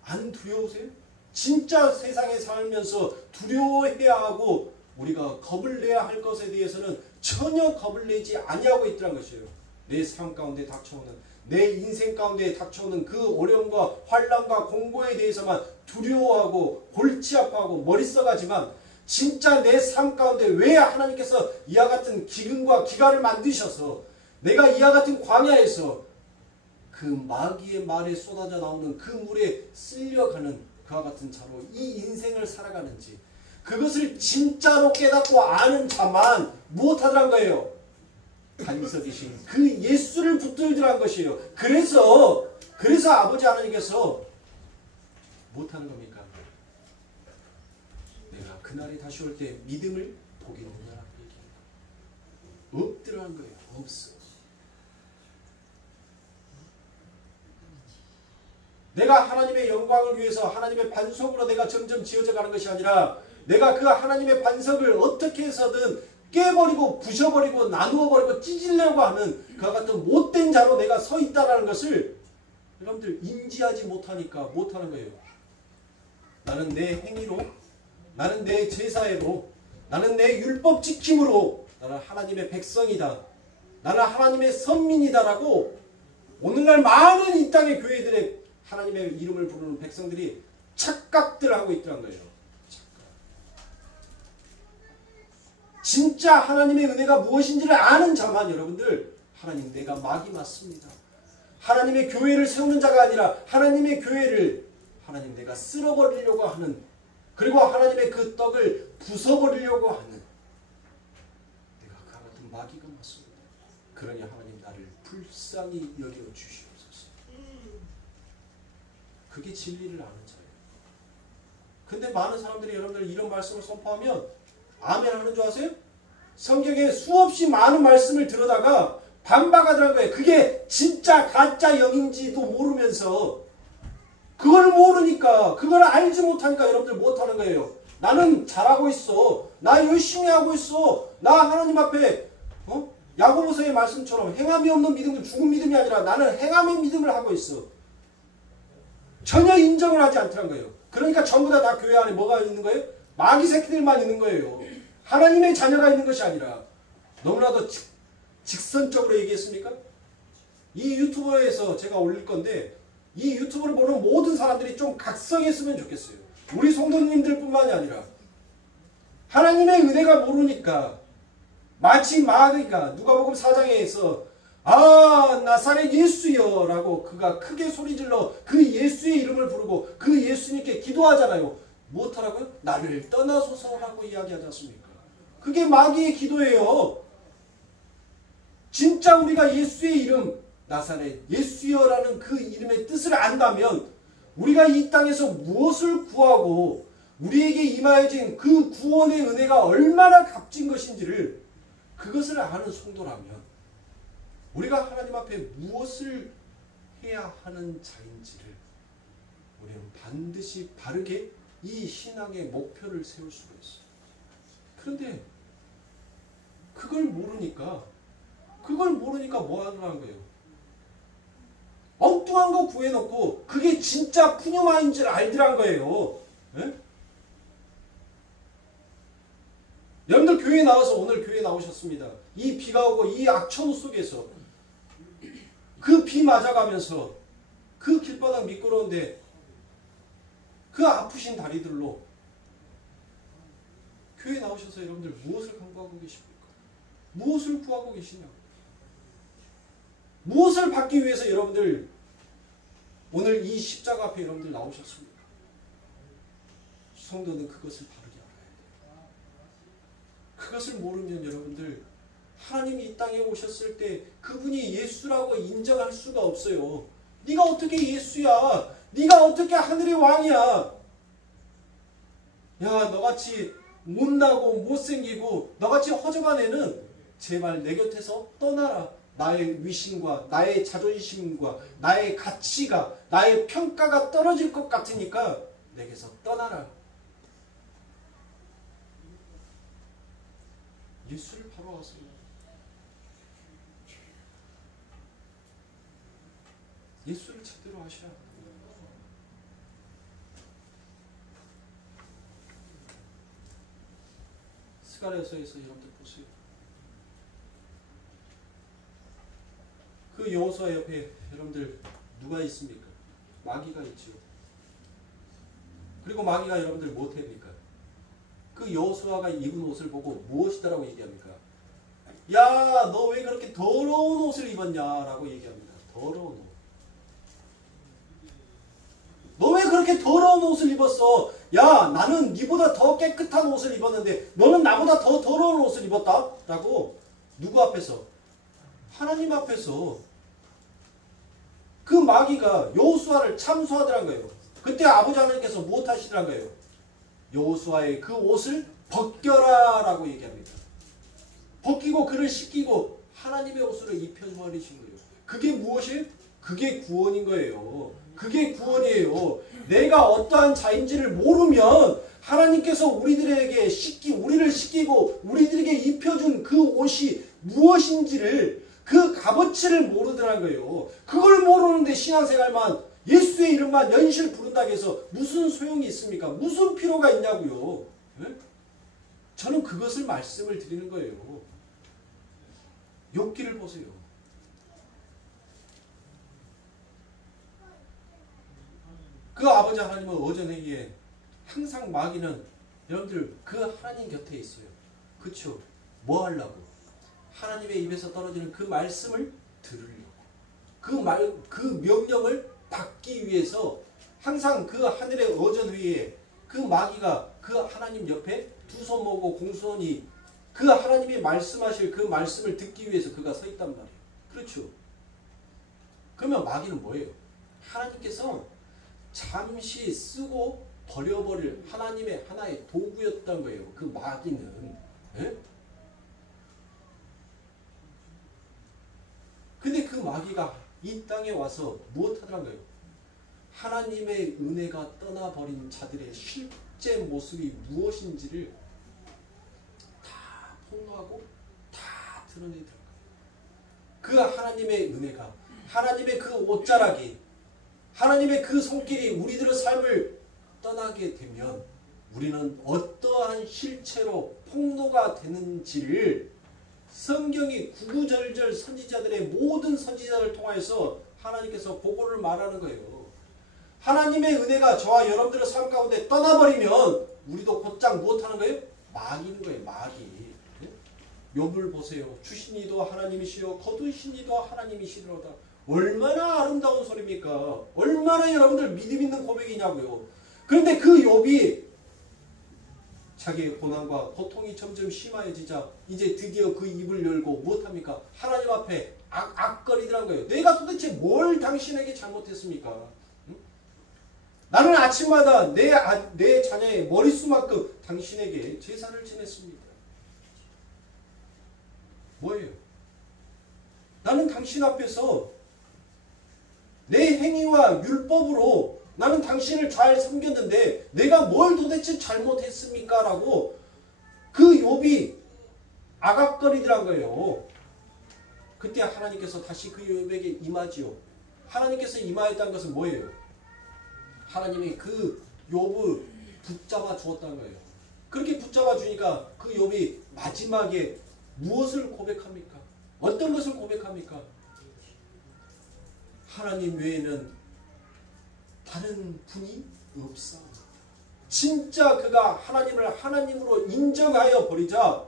안 두려우세요? 진짜 세상에 살면서 두려워해야 하고 우리가 겁을 내야 할 것에 대해서는 전혀 겁을 내지 아니하고 있더란 것이에요. 내 삶 가운데 닥쳐오는, 내 인생 가운데 닥쳐오는 그 어려움과 환난과 공고에 대해서만 두려워하고 골치 아파하고 머리 써가지만 진짜 내 삶 가운데 왜 하나님께서 이와 같은 기근과 기갈을 만드셔서 내가 이와 같은 광야에서 그 마귀의 말에 쏟아져 나오는 그 물에 쓸려가는 그와 같은 자로 이 인생을 살아가는지, 그것을 진짜로 깨닫고 아는 자만 무엇하더란 거예요? 반석이신 그 예수를 붙들더란 것이에요. 그래서 아버지 하나님께서 무엇하는 겁니까? 내가 그날이 다시 올 때 믿음을 보겠느냐라고 얘기해요. 없더란 거예요. 없어. 내가 하나님의 영광을 위해서 하나님의 반석으로 내가 점점 지어져 가는 것이 아니라 내가 그 하나님의 반석을 어떻게 해서든 깨버리고 부셔버리고 나누어버리고 찢으려고 하는 그와 같은 못된 자로 내가 서 있다는 것을 여러분들 인지하지 못하니까 못하는 거예요. 나는 내 행위로, 나는 내 제사회로, 나는 내 율법 지킴으로 나는 하나님의 백성이다, 나는 하나님의 선민이다라고 오늘날 많은 이 땅의 교회들의 하나님의 이름을 부르는 백성들이 착각들 하고 있더란 거예요. 진짜 하나님의 은혜가 무엇인지를 아는 자만 여러분들, 하나님 내가 마귀 맞습니다, 하나님의 교회를 세우는 자가 아니라 하나님의 교회를 하나님 내가 쓸어버리려고 하는, 그리고 하나님의 그 떡을 부숴버리려고 하는 내가 그와 같은 마귀가 맞습니다. 그러니 하나님 나를 불쌍히 여겨 주시옵소서. 그게 진리를 아는 자예요. 근데 많은 사람들이 여러분들 이런 말씀을 선포하면 아멘 하는 줄 아세요? 성경에 수없이 많은 말씀을 들어다가 반박하더라는 거예요. 그게 진짜 가짜 영인지도 모르면서, 그걸 모르니까, 그걸 알지 못하니까 여러분들 못하는 거예요. 나는 잘하고 있어, 나 열심히 하고 있어, 나 하나님 앞에 야고보서의 말씀처럼 행함이 없는 믿음은 죽은 믿음이 아니라 나는 행함의 믿음을 하고 있어. 전혀 인정을 하지 않더란 거예요. 그러니까 전부 다 교회 안에 뭐가 있는 거예요? 마귀 새끼들만 있는 거예요. 하나님의 자녀가 있는 것이 아니라. 너무나도 직선적으로 얘기했습니까? 이 유튜브에서 제가 올릴 건데 이 유튜브를 보는 모든 사람들이 좀 각성했으면 좋겠어요. 우리 성도님들 뿐만이 아니라 하나님의 은혜가 모르니까 마치 마귀가 누가복음 4장에서 나사렛 예수여 라고 그가 크게 소리질러 그 예수의 이름을 부르고 그 예수님께 기도하잖아요. 무엇하라고요? 나를 떠나소서라고 이야기하지 않습니까? 그게 마귀의 기도예요. 진짜 우리가 예수의 이름 나사렛 예수여라는 그 이름의 뜻을 안다면 우리가 이 땅에서 무엇을 구하고 우리에게 임하여진 그 구원의 은혜가 얼마나 값진 것인지를 그것을 아는 성도라면 우리가 하나님 앞에 무엇을 해야 하는 자인지를 우리는 반드시 바르게 이 신앙의 목표를 세울 수가 있어요. 그런데 그걸 모르니까 뭐 하라는 거예요? 엉뚱한 거 구해놓고 그게 진짜 푸념아인 줄 알더란 거예요. 네? 여러분들 교회에 나와서 오늘 교회에 나오셨습니다. 이 비가 오고 이 악천후 속에서 그 비 맞아가면서 그 길바닥 미끄러운데 그 아프신 다리들로 교회 나오셔서 여러분들 무엇을 강구하고 계십니까? 무엇을 구하고 계시냐고. 무엇을 받기 위해서 여러분들 오늘 이 십자가 앞에 여러분들 나오셨습니까? 성도는 그것을 바르게 알아야 돼요. 그것을 모르면 여러분들 하나님이 이 땅에 오셨을 때 그분이 예수라고 인정할 수가 없어요. 네가 어떻게 예수야? 네가 어떻게 하늘의 왕이야? 야, 너같이 못나고 못생기고 너같이 허접한 애는 제발 내 곁에서 떠나라. 나의 위신과 나의 자존심과 나의 가치가 나의 평가가 떨어질 것 같으니까 내게서 떠나라. 예수를 바로 와서 예수를 제대로 하셔야 합니다. 스가랴서에서 여러분들 보세요. 그 여호수아 옆에 여러분들 누가 있습니까? 마귀가 있죠. 그리고 마귀가 여러분들 못합니까? 그 여호수아가 입은 옷을 보고 무엇이다라고 얘기합니까? 야, 너 왜 그렇게 더러운 옷을 입었냐라고 얘기합니다. 더러운 옷. 너 왜 그렇게 더러운 옷을 입었어? 야, 나는 네보다 더 깨끗한 옷을 입었는데 너는 나보다 더 더러운 옷을 입었다? 라고 누구 앞에서? 하나님 앞에서 그 마귀가 여호수아를 참소하더란 거예요. 그때 아버지 하나님께서 무엇 하시더란 거예요? 여호수아의 그 옷을 벗겨라 라고 얘기합니다. 벗기고 그를 씻기고 하나님의 옷으로 입혀버리신 거예요. 그게 무엇이에요? 그게 구원인 거예요. 그게 구원이에요. 내가 어떠한 자인지를 모르면 하나님께서 우리들에게 우리를 씻기고 우리들에게 입혀준 그 옷이 무엇인지를 그 값어치를 모르더란 거예요. 그걸 모르는데 신앙생활만 예수의 이름만 연실 부른다고 해서 무슨 소용이 있습니까? 무슨 필요가 있냐고요. 네? 저는 그것을 말씀을 드리는 거예요. 욥기를 보세요. 그 아버지 하나님은 어전회의에 항상 마귀는 여러분들 그 하나님 곁에 있어요. 그쵸? 뭐 하려고? 하나님의 입에서 떨어지는 그 말씀을 들으려고. 그 명령을 받기 위해서 항상 그 하늘의 어전회의에 그 마귀가 그 하나님 옆에 두 손 모고 공손히 그 하나님이 말씀하실 그 말씀을 듣기 위해서 그가 서 있단 말이에요. 그렇죠? 그러면 마귀는 뭐예요? 하나님께서 잠시 쓰고 버려버릴 하나님의 하나의 도구였던 거예요. 그 마귀는. 예? 근데 그 마귀가 이 땅에 와서 무엇 하더란가요? 하나님의 은혜가 떠나버린 자들의 실제 모습이 무엇인지를 다 폭로하고 다 드러내더라고요. 그 하나님의 은혜가, 하나님의 그 옷자락이, 하나님의 그 손길이 우리들의 삶을 떠나게 되면 우리는 어떠한 실체로 폭로가 되는지를 성경이 구구절절 선지자들의 모든 선지자를 통해서 하나님께서 보고를 말하는 거예요. 하나님의 은혜가 저와 여러분들의 삶 가운데 떠나버리면 우리도 곧장 무엇하는 거예요? 마귀인 거예요. 마귀. 욥을 보세요. 주시니도 하나님이시요 거두시니도 하나님이시로다. 얼마나 아름다운 소리입니까? 얼마나 여러분들 믿음 있는 고백이냐고요. 그런데 그 욥이 자기의 고난과 고통이 점점 심해지자 이제 드디어 그 입을 열고 무엇합니까? 하나님 앞에 악거리더란 거예요. 내가 도대체 뭘 당신에게 잘못했습니까? 응? 나는 아침마다 내 자녀의 머릿수만큼 당신에게 제사를 지냈습니다. 뭐예요? 나는 당신 앞에서 내 행위와 율법으로 나는 당신을 잘 섬겼는데 내가 뭘 도대체 잘못했습니까? 라고 그 욥이 아각거리더란 거예요. 그때 하나님께서 다시 그 욥에게 임하지요. 하나님께서 임하였다는 것은 뭐예요? 하나님이 그 욥을 붙잡아 주었다는 거예요. 그렇게 붙잡아 주니까 그 욥이 마지막에 무엇을 고백합니까? 어떤 것을 고백합니까? 하나님 외에는 다른 분이 없사옵니다. 진짜 그가 하나님을 하나님으로 인정하여 버리자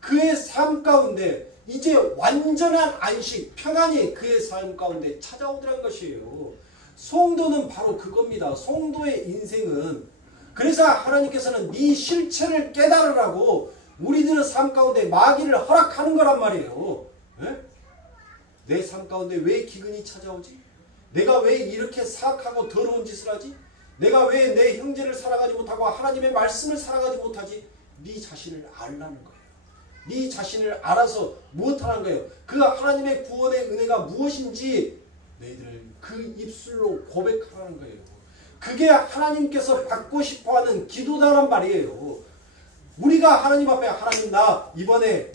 그의 삶 가운데 이제 완전한 안식, 평안이 그의 삶 가운데 찾아오더란 것이에요. 성도는 바로 그겁니다. 성도의 인생은 그래서 하나님께서는 네 실체를 깨달으라고 우리들의 삶 가운데 마귀를 허락하는 거란 말이에요. 네? 내 삶 가운데 왜 기근이 찾아오지? 내가 왜 이렇게 사악하고 더러운 짓을 하지? 내가 왜 내 형제를 사랑하지 못하고 하나님의 말씀을 사랑하지 못하지? 네 자신을 알라는 거예요. 네 자신을 알아서 무엇하는 거예요? 그 하나님의 구원의 은혜가 무엇인지 너희들 그 입술로 고백하라는 거예요. 그게 하나님께서 받고 싶어하는 기도다란 말이에요. 우리가 하나님 앞에 하나님 나 이번에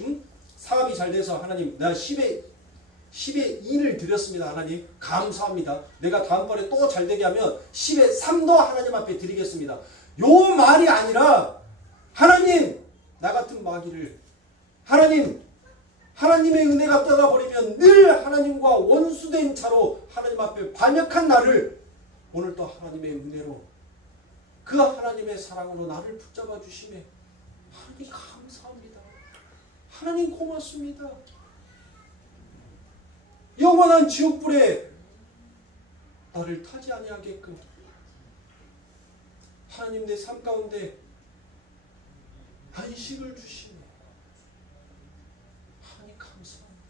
사업이 잘 돼서 하나님 나 10의 2를 드렸습니다. 하나님 감사합니다. 내가 다음번에 또 잘 되게 하면 10의 3도 하나님 앞에 드리겠습니다. 요 말이 아니라 하나님 나 같은 마귀를 하나님의 은혜가 떠나버리면 늘 하나님과 원수된 자로 하나님 앞에 반역한 나를 오늘 또 하나님의 은혜로 그 하나님의 사랑으로 나를 붙잡아 주시매 하나님 감사합니다. 하나님 고맙습니다. 영원한 지옥불에 나를 타지 아니하게끔 하나님 내 삶 가운데 안식을 주시네. 하나님 감사합니다.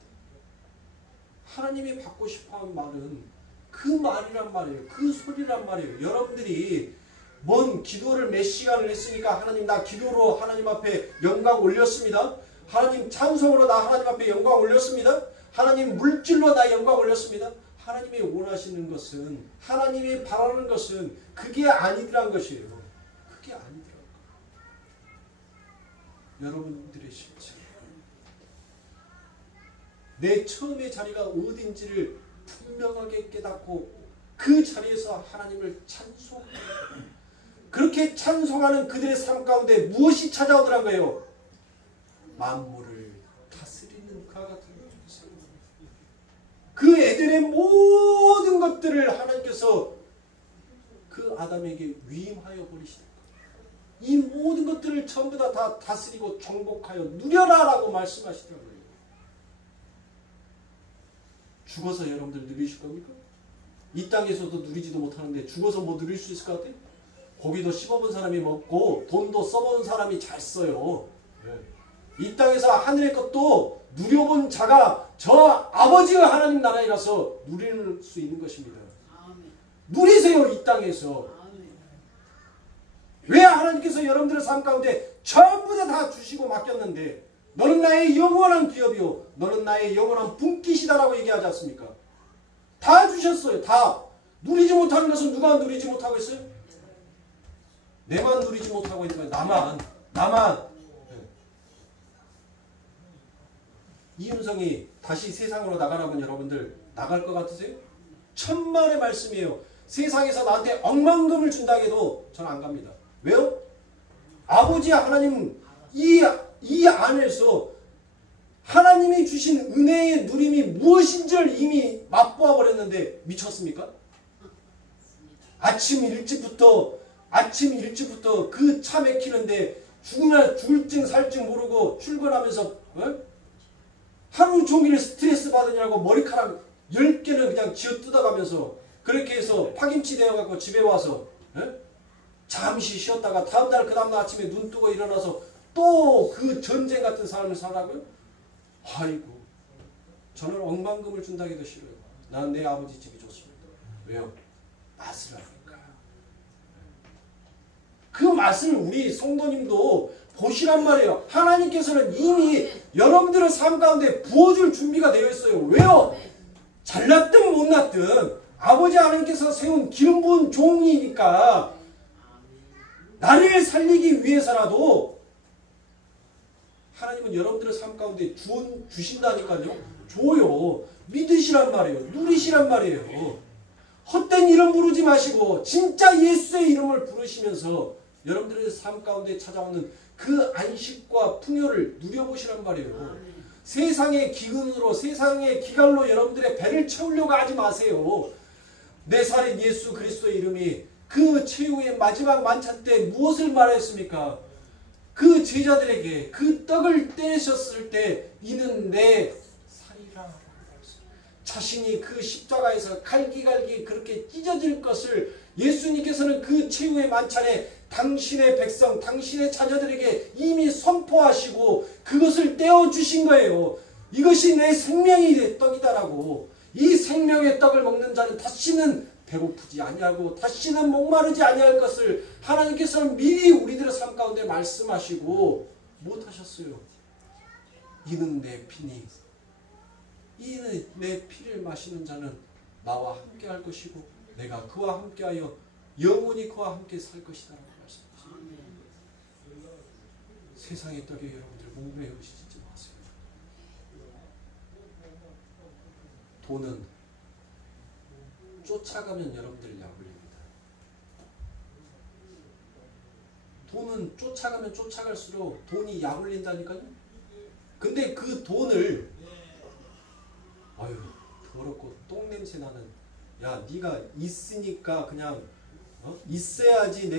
하나님이 받고 싶어하는 말은 그 말이란 말이에요. 그 소리란 말이에요. 여러분들이 뭔 기도를 몇 시간을 했으니까 하나님 나 기도로 하나님 앞에 영광 올렸습니다. 하나님 찬송으로 나 하나님 앞에 영광 올렸습니다. 하나님 물질로 나 영광 올렸습니다. 하나님이 원하시는 것은 하나님이 바라는 것은 그게 아니더란 것이에요. 그게 아니더라고요. 여러분들의 실체 내 처음의 자리가 어딘지를 분명하게 깨닫고 그 자리에서 하나님을 찬송합니다. 그렇게 찬송하는 그들의 삶 가운데 무엇이 찾아오더란 거예요? 만물을 다스리는 그와 같은 그 에덴의 모든 것들을 하나님께서 그 아담에게 위임하여 버리시는 거예요. 이 모든 것들을 전부 다 다스리고 정복하여 누려라라고 말씀하시더라고요. 죽어서 여러분들 누리실 겁니까? 이 땅에서도 누리지도 못하는데 죽어서 뭐 누릴 수 있을 것 같아요? 고기도 씹어본 사람이 먹고 돈도 써본 사람이 잘 써요. 이 땅에서 하늘의 것도 누려본 자가 저 아버지가 하나님 나라에 가서 누릴 수 있는 것입니다. 누리세요. 이 땅에서. 왜 하나님께서 여러분들의 삶 가운데 전부 다 주시고 맡겼는데 너는 나의 영원한 기업이요 너는 나의 영원한 분깃이다라고 얘기하지 않습니까? 다 주셨어요. 다. 누리지 못하는 것은 누가 누리지 못하고 있어요? 내만 누리지 못하고 있는 거예요. 나만. 이윤성이 다시 세상으로 나가라면 여러분들 나갈 것 같으세요? 천만의 말씀이에요. 세상에서 나한테 억만금을 준다 해도 저는 안 갑니다. 왜요? 아버지 하나님 이 안에서 하나님이 주신 은혜의 누림이 무엇인지를 이미 맛보아 버렸는데 미쳤습니까? 아침 일찍부터 그 차 막히는데 죽을 증 살 증 모르고 출근하면서 하루 종일 스트레스 받으냐고 머리카락 10개는 그냥 쥐어 뜯어가면서 그렇게 해서 파김치 되어갖고 집에 와서 잠시 쉬었다가 다음날 그 다음날 아침에 눈 뜨고 일어나서 또 그 전쟁 같은 삶을 살라고요? 아이고 저는 억만금을 준다 해도 싫어요. 난 내 아버지 집이 좋습니다. 왜요? 맛을 아니까. 그 맛을 우리 성도님도 보시란 말이에요. 하나님께서는 이미 여러분들의 삶 가운데 부어줄 준비가 되어 있어요. 왜요? 잘났든 못났든 아버지 하나님께서 세운 기름 부은 종이니까 나를 살리기 위해서라도 하나님은 여러분들의 삶 가운데 주신다니까요. 줘요. 믿으시란 말이에요. 누리시란 말이에요. 헛된 이름 부르지 마시고 진짜 예수의 이름을 부르시면서 여러분들의 삶 가운데 찾아오는 그 안식과 풍요를 누려보시란 말이에요. 세상의 기근으로 세상의 기갈로 여러분들의 배를 채우려고 하지 마세요. 내 살인 예수 그리스도의 이름이 그 최후의 마지막 만찬 때 무엇을 말했습니까? 그 제자들에게 그 떡을 떼셨을 때 이는 내 살이라. 자신이 그 십자가에서 갈기갈기 그렇게 찢어질 것을 예수님께서는 그 최후의 만찬에 당신의 백성, 당신의 자녀들에게 이미 선포하시고 그것을 떼어주신 거예요. 이것이 내 생명의 떡이다라고. 이 생명의 떡을 먹는 자는 다시는 배고프지 아니하고 다시는 목마르지 아니할 것을 하나님께서는 미리 우리들의 삶 가운데 말씀하시고 못하셨어요. 이는 내 피니, 이는 내 피를 마시는 자는 나와 함께 할 것이고 내가 그와 함께하여 영원히 그와 함께 살 것이다 라고 말씀하셨습니다. 세상의 떡에 여러분들 목매우시지 마세요. 돈은 쫓아가면 여러분들 약올립니다. 돈은 쫓아가면 쫓아갈수록 돈이 약올린다니까요. 근데 그 돈을 아유 더럽고 똥냄새 나는 야 네가 있으니까 그냥 있어야지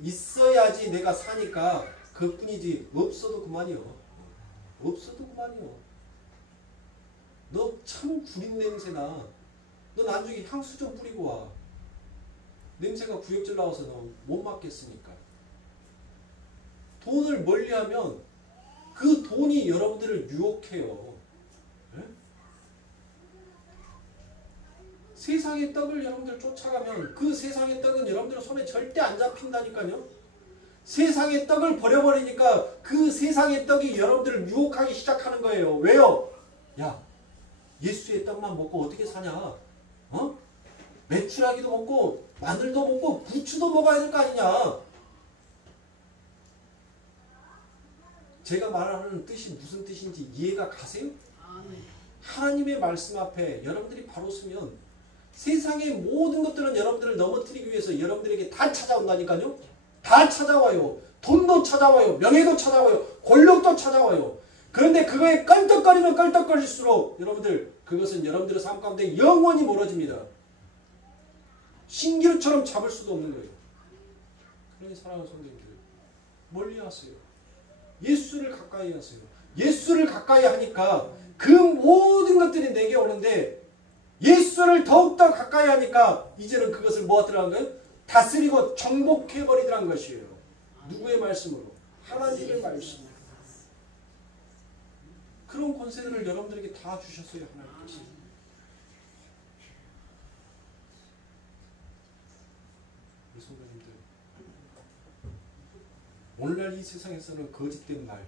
있어야지 내가 사니까 그뿐이지 없어도 그만이요. 없어도 그만이요. 너 참 구린 냄새나. 너 나중에 향수 좀 뿌리고 와. 냄새가 구역질 나와서 너 못 맡겠으니까. 돈을 멀리하면 그 돈이 여러분들을 유혹해요. 네? 세상의 떡을 여러분들 쫓아가면 그 세상의 떡은 여러분들 손에 절대 안 잡힌다니까요. 세상의 떡을 버려버리니까 그 세상의 떡이 여러분들을 유혹하기 시작하는 거예요. 왜요? 야, 예수의 떡만 먹고 어떻게 사냐? 메추라기도 먹고 마늘도 먹고 부추도 먹어야 될 거 아니냐? 제가 말하는 뜻이 무슨 뜻인지 이해가 가세요? 하나님의 말씀 앞에 여러분들이 바로 서면 세상의 모든 것들은 여러분들을 넘어뜨리기 위해서 여러분들에게 다 찾아온다니까요. 다 찾아와요. 돈도 찾아와요. 명예도 찾아와요. 권력도 찾아와요. 그런데 그거에 껄떡거리면 껄떡거릴수록 여러분들 그것은 여러분들의 삶 가운데 영원히 멀어집니다. 신기루처럼 잡을 수도 없는 거예요. 그러니 사랑하는 성도님들 멀리 하세요. 예수를 가까이 하세요. 예수를 가까이 하니까 그 모든 것들이 내게 오는데 예수를 더욱더 가까이 하니까 이제는 그것을 뭐 하더라는 거예요? 다스리고 정복해버리더라는 것이에요. 누구의 말씀으로? 하나님의 말씀으로. 그런 권세들을 여러분들에게 다 주셨어요. 하나님께서. 우리 성도님들 오늘날 이 세상에서는 거짓된 말,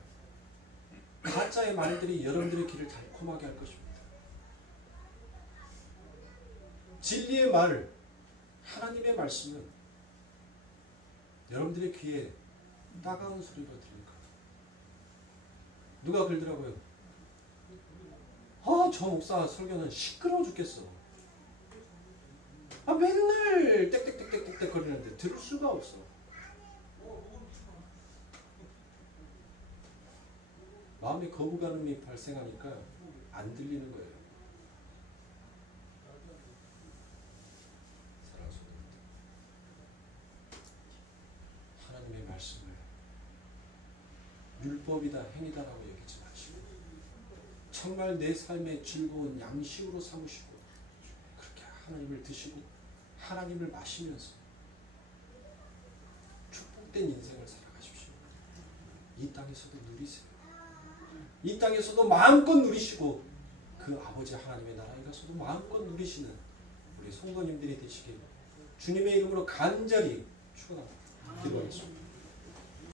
가짜의 말들이 여러분들의 길을 달콤하게 할 것입니다. 진리의 말, 하나님의 말씀은 여러분들의 귀에 따가운 소리가 들립니다. 누가 그러더라고요. 저 목사 설교는 시끄러워 죽겠어. 맨날 땡땡땡땡땡 거리는데 들을 수가 없어. 마음에 거부감이 발생하니까 안 들리는 거예요. 하나님의 말씀을 율법이다 행위다라고 얘기하지 마시고 정말 내 삶의 즐거운 양식으로 삼으시고 그렇게 하나님을 드시고 하나님을 마시면서 축복된 인생을 살아가십시오. 이 땅에서도 누리세요. 이 땅에서도 마음껏 누리시고 그 아버지 하나님의 나라에 가서도 마음껏 누리시는 우리 성도님들이 되시길 주님의 이름으로 간절히 축원합니다. 기도하겠습니다.